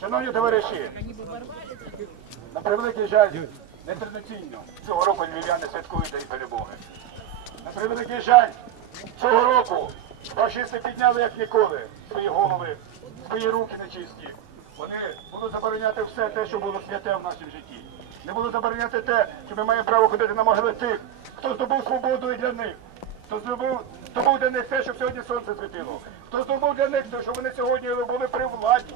Шановні товариші, на превеликий жаль, нетрадиційно цього року львів'яни святкують День перемоги. На превеликий жаль, цього року фашисти підняли як ніколи свої голови, свої руки нечисті. Вони будуть забороняти все те, що було святе в нашому житті. Не будуть забороняти те, що ми маємо право ходити на могили тих, хто здобув свободу і для них. Хто здобув, здобув для них те, щоб сьогодні сонце світило. Хто здобув для них те, що вони сьогодні були при владі.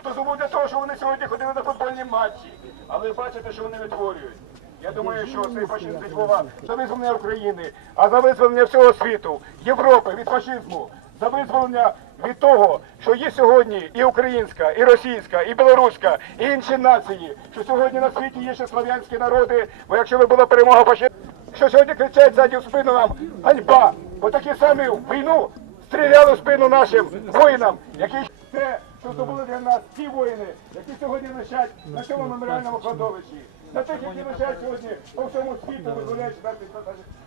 Хто здобув для того, що вони сьогодні ходили на футбольні матчі. Але бачите, що вони витворюють. Я думаю, що цей фашизм від Львова за визволення України, а за визволення всього світу, Європи від фашизму, за визволення від того, що є сьогодні і українська, і російська, і білоруська, і інші нації, що сьогодні на світі є ще слав'янські народи, бо якщо би була перемога фашизму, що сьогодні кричать ззаді в спину нам ганьба, бо такі самі в війну стріляли в спину нашим воїнам, які те, що здобули для нас ті воїни, які сьогодні лишать на цьому меморіальному кладовищі. На тих, які лишають сьогодні по всьому світу, визволяючи нас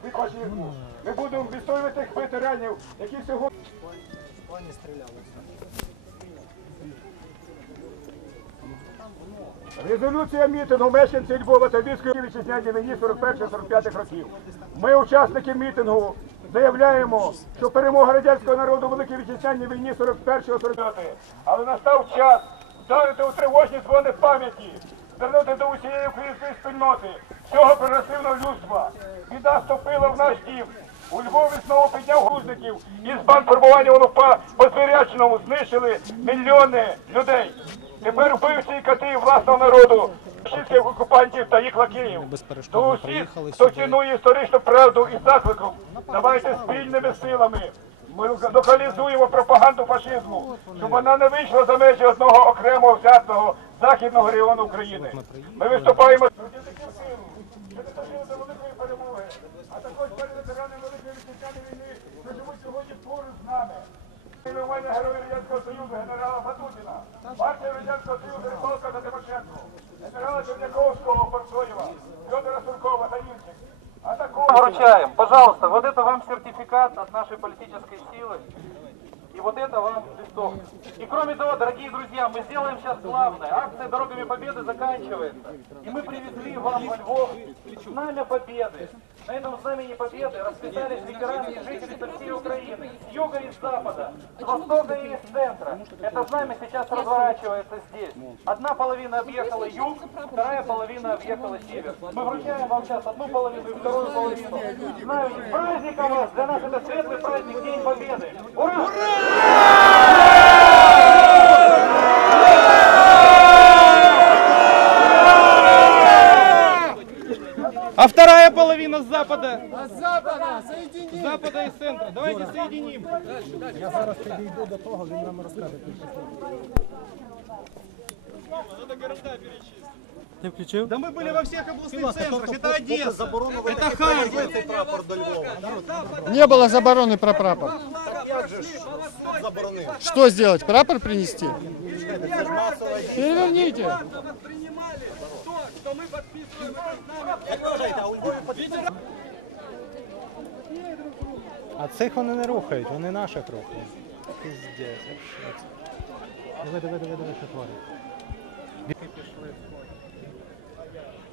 від фашизму. Ми будемо відстоювати тих ветеранів, які сьогодні. Резолюція мітингу мешканців Львова та Військової вітчизняні війні 41-45 років. Ми, учасники мітингу, заявляємо, що перемога радянського народу у Великій вітчизняній війні 41-45. Але настав час вдарити у тривожні дзвони пам'яті, звернути до усієї української спільноти, всього прогресивного людства. Біда ступила в наш дім. У Львові знову підняв грузників і з бандформування УНУПА по Звірячному знищили мільйони людей. Тепер вбивці і кати власного народу, російських окупантів та їх лакеїв. До усіх, хто цінує історичну правду і закликом, давайте спільними силами. Ми локалізуємо пропаганду фашизму, щоб вона не вийшла за межі одного окремого взятого західного регіону України. Ми виступаємо проти таких що не дожили до великої перемоги, а також перед ветеранами Великої Вітчизняної війни, що живуть сьогодні поруч з нами. Героїв Радянського Союзу генерала Батутіна, партія Радянського Союзу Також Вручаем. Пожалуйста, вот это вам сертификат от нашей политической силы. И вот это вам листок. И кроме того, дорогие друзья, мы сделаем сейчас главное. Акция «Дорогами Победы» заканчивается. И мы привезли вам во Львов знамя Победы. На этом знамени Победы расписались ветераны и жители со всей Украины. С юга и с запада, с востока и с центра. Это знамя сейчас разворачивается здесь. Одна половина объехала юг, вторая половина объехала север. Мы вручаем вам сейчас одну половину и вторую половину. Знамени. С праздником вас! Для нас это светлый праздник, День Победы. Ура! А вторая половина с запада, А с запада соедини! с запада и с центра. Давайте соединим. Я зараз підійду до того, він нам розкаже. Ты включил? Да мы были во всех областных центрах. Это Одесса. Это Харьков. Не было забороны про прапор. Что сделать? Прапор принести? Переверните. А цих вони не рухають, вони наших рухають. Піздець, це. давай, давай, диви, диви, що творять.